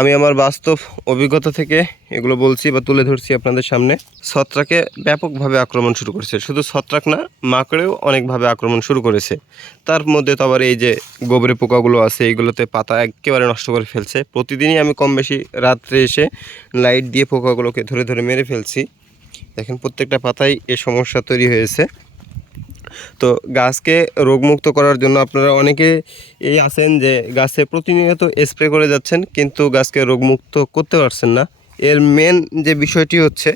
আমি আমার বাস্তব অভিজ্ঞতা থেকে এগুলো বলছি বা তুলে ধরছি আপনাদের সামনে। ছত্রাকে ব্যাপকভাবে আক্রমণ শুরু করেছে, শুধু ছত্রাক না, মাকড়েও অনেকভাবে আক্রমণ শুরু করেছে। তার মধ্যে তো আবার এই যে গোবরে পোকাগুলো আছে, এইগুলোতে পাতা একেবারে নষ্ট করে ফেলছে। প্রতিদিনই আমি কম বেশি রাত্রে এসে লাইট দিয়ে পোকাগুলোকে ধরে ধরে মেরে ফেলছি। দেখেন প্রত্যেকটা পাতায় এ সমস্যা তৈরি হয়েছে। তো গাছকে রোগমুক্ত করার জন্য আপনারা অনেকে এই আছেন যে গাছে প্রতিনিয়ত স্প্রে করে যাচ্ছেন, কিন্তু গাছকে রোগমুক্ত করতে পারছেন না। এর মেন যে বিষয়টি হচ্ছে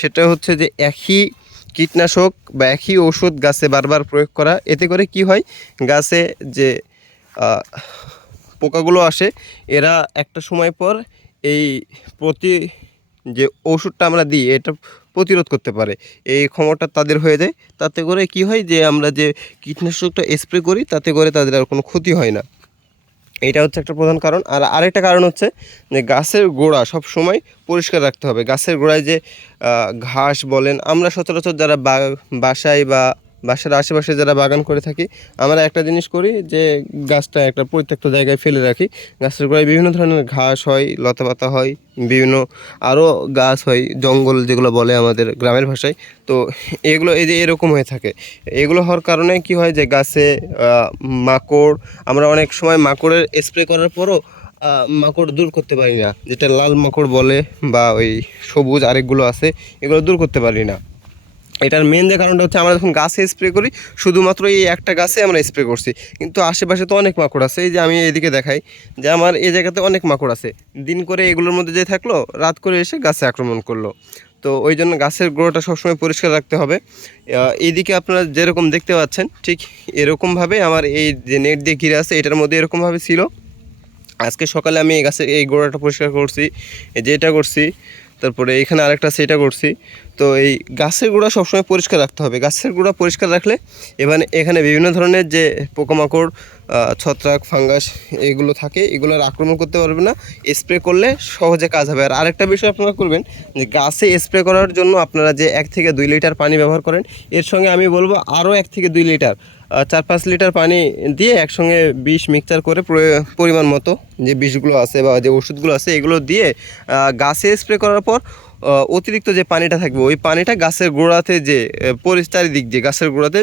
সেটা হচ্ছে যে একই কীটনাশক বা একই ওষুধ গাছে বারবার প্রয়োগ করা। এতে করে কি হয়, গাছে যে পোকাগুলো আসে এরা একটা সময় পর এই যে ওষুধটা আমরা দিই এটা প্রতিরোধ করতে পারে, এই ক্ষমতা তাদের হয়ে যায়। তাতে করে কি হয় যে আমরা যে কীটনাশকটা স্প্রে করি তাতে করে তাদের আর কোনো ক্ষতি হয় না। এটা হচ্ছে একটা প্রধান কারণ। আর আরেকটা কারণ হচ্ছে যে গাছের গোড়া সব সময় পরিষ্কার রাখতে হবে। গাছের গোড়ায় যে ঘাস বলেন, আমরা সচরাচর যারা বাসায় বা বাসার আশেপাশে যারা বাগান করে থাকি, আমরা একটা জিনিস করি যে গাছটা একটা পরিত্যক্ত জায়গায় ফেলে রাখি। গাছের গোড়ায় বিভিন্ন ধরনের ঘাস হয়, লতাপাতা হয়, বিভিন্ন আরও গাছ হয়, জঙ্গল যেগুলো বলে আমাদের গ্রামের ভাষায়। তো এগুলো এই যে এরকম হয়ে থাকে। এগুলো হওয়ার কারণে কি হয় যে গাছে মাকড়, আমরা অনেক সময় মাকড়ের স্প্রে করার পরও মাকড় দূর করতে পারি না, যেটা লাল মাকড় বলে বা ওই সবুজ আরেকগুলো আছে, এগুলো দূর করতে পারি না। এটার মেন যে কারণটা হচ্ছে আমরা যখন গাছে স্প্রে করি শুধুমাত্র এই একটা গাছে আমরা স্প্রে করছি, কিন্তু আশেপাশে তো অনেক মাকড় আছে। এই যে আমি এদিকে দেখাই যে আমার এই জায়গাতে অনেক মাকড় আছে, দিন করে এগুলোর মধ্যে যে থাকলো, রাত করে এসে গাছে আক্রমণ করলো। তো ওই জন্য গাছের গোড়াটা সবসময় পরিষ্কার রাখতে হবে। এইদিকে আপনারা যেরকম দেখতে পাচ্ছেন ঠিক এরকমভাবে আমার এই যে নেট দিয়ে ঘিরে আছে এটার মধ্যে এরকমভাবে ছিল। আজকে সকালে আমি এই গাছের এই গোড়াটা পরিষ্কার করছি, যেটা করছি, তারপরে এখানে আরেকটা সেটা করছি। তো এই গাছের গোড়া সবসময় পরিষ্কার রাখতে হবে। গাছের গোড়া পরিষ্কার রাখলে এখানে বিভিন্ন ধরনের যে পোকামাকড়, ছত্রাক, ফাঙ্গাস এগুলো থাকে, এগুলোর আক্রমণ করতে পারবে না। স্প্রে করলে সহজে কাজ হবে। আর আরেকটা বিষয় আপনারা করবেন যে গাছে স্প্রে করার জন্য আপনারা যে 1 থেকে 2 লিটার পানি ব্যবহার করেন, এর সঙ্গে আমি বলবো আরও 1 থেকে 2 লিটার 4-5 লিটার পানি দিয়ে একসঙ্গে বিষ মিক্সচার করে পরিমাণ মতো যে বিষগুলো আছে বা যে ওষুধগুলো আছে এগুলো দিয়ে গাছে স্প্রে করার পর অতিরিক্ত যে পানিটা থাকবে ওই পানিটা গাছের গোড়াতে যে চারিদিক দিয়ে গাছের গোড়াতে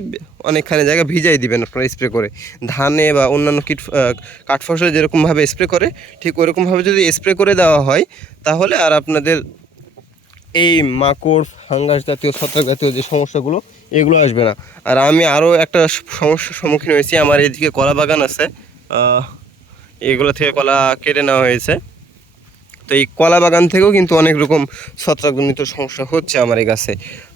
অনেকখানি জায়গা ভিজাই দিবেন আপনারা স্প্রে করে। ধানে বা অন্যান্য কাঠফসলে যেরকমভাবে স্প্রে করে ঠিক ওরকমভাবে যদি স্প্রে করে দেওয়া হয় তাহলে আর আপনাদের এই মাকড়, ফাঙ্গাস জাতীয়, ছত্রাক জাতীয় যে সমস্যাগুলো এগুলো আসবে না। আর আমি আরও একটা সমস্যার সম্মুখীন হয়েছি। আমার এদিকে কলা বাগান আছে, এগুলো থেকে কলা কেটে নেওয়া হয়েছে। তো এই কলা বাগান থেকেও কিন্তু অনেক রকম ছত্রাকজনিত সমস্যা হচ্ছে আমার এই গাছে।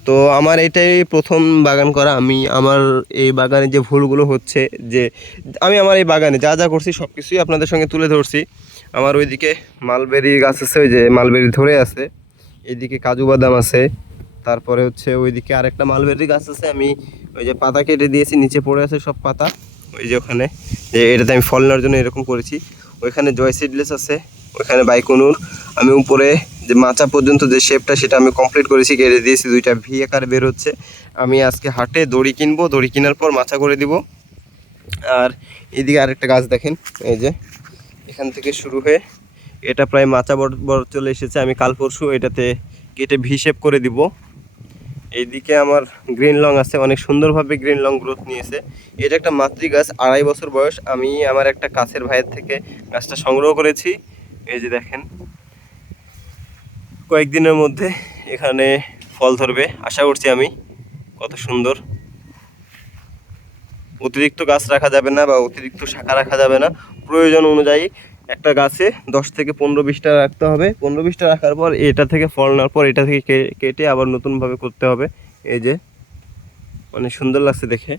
তো আমার এটাই প্রথম বাগান করা। আমি আমার এই বাগানে যে ভুলগুলো হচ্ছে, যে আমি আমার এই বাগানে যা যা করছি সব কিছুই আপনাদের সঙ্গে তুলে ধরছি। আমার ওইদিকে মালবেরি গাছ আছে, ওই যে মালবেরি ধরে আছে, এদিকে কাজু বাদাম আছে, তারপরে হচ্ছে ওইদিকে আরেকটা মালবেরি গাছ আছে। আমি ওই যে পাতা কেটে দিয়েছি, নিচে পড়ে আছে সব পাতা, ওই যে ওখানে, যে এটাতে আমি ফল নেওয়ার জন্য এরকম করেছি। ওইখানে জয় সিডলেস আছে, ওইখানে বাইকুনুর। আমি উপরে যে মাচা পর্যন্ত যে শেপটা সেটা আমি কমপ্লিট করেছি, কেটে দিয়েছি, 2টা ভি আকার বের হচ্ছে। আমি আজকে হাটে দড়ি কিনবো, দড়ি কেনার পর মাচা করে দিব। আর এদিকে আরেকটা গাছ দেখেন, এই যে এখান থেকে শুরু হয়ে এটা প্রায় মাচা বড় চলে এসেছে। আমি কাল পরশু এটাতে কেটে ভি শেপ করে দিব। এইদিকে আমার গ্রিন লং আছে, অনেক সুন্দরভাবে গ্রিন লং গ্রোথ নিয়েছে। এটা একটা মাতৃ গাছ, 2.5 বছর বয়স। আমি আমার একটা কাছের ভাইয়ের থেকে গাছটা সংগ্রহ করেছি। এই যে দেখেন, কয়েকদিনের মধ্যে এখানে ফল ধরবে আশা করছি আমি। কত সুন্দর! অতিরিক্ত গাছ রাখা যাবে না বা অতিরিক্ত শাখা রাখা যাবে না, প্রয়োজন অনুযায়ী একটা গাছে 10 থেকে 15-20টা রাখতে হবে। 15-20টা রাখার পর এটা থেকে ফল নেওয়ার পর এটা থেকে কেটে আবার নতুনভাবে করতে হবে। এই যে অনেক সুন্দর লাগছে দেখে।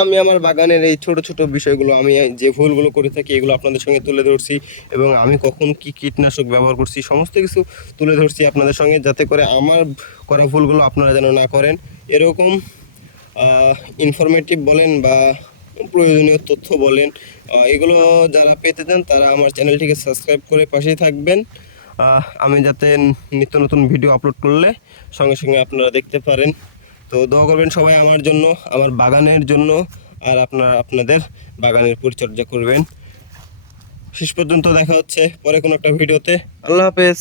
আমি আমার বাগানের এই ছোট ছোট বিষয়গুলো, আমি যে ভুলগুলো করে থাকি এগুলো আপনাদের সঙ্গে তুলে ধরছি, এবং আমি কখন কি কীটনাশক ব্যবহার করছি সমস্ত কিছু তুলে ধরছি আপনাদের সঙ্গে, যাতে করে আমার করা ভুলগুলো আপনারা যেন না করেন। এরকম ইনফরমেটিভ বলেন বা প্রয়োজনীয় তথ্য বলেন, এগুলো যারা পেতে চান তারা আমার চ্যানেলটিকে সাবস্ক্রাইব করে পাশেই থাকবেন। আমি যাতে নিত্য নতুন ভিডিও আপলোড করলে সঙ্গে সঙ্গে আপনারা দেখতে পারেন। তো দোয়া করবেন সবাই আমার জন্য, আমার বাগানের জন্য, আর আপনাদের বাগানের পরিচর্যা করবেন। শেষ পর্যন্ত দেখা হচ্ছে পরে কোনো একটা ভিডিওতে। আল্লাহ হাফেজ।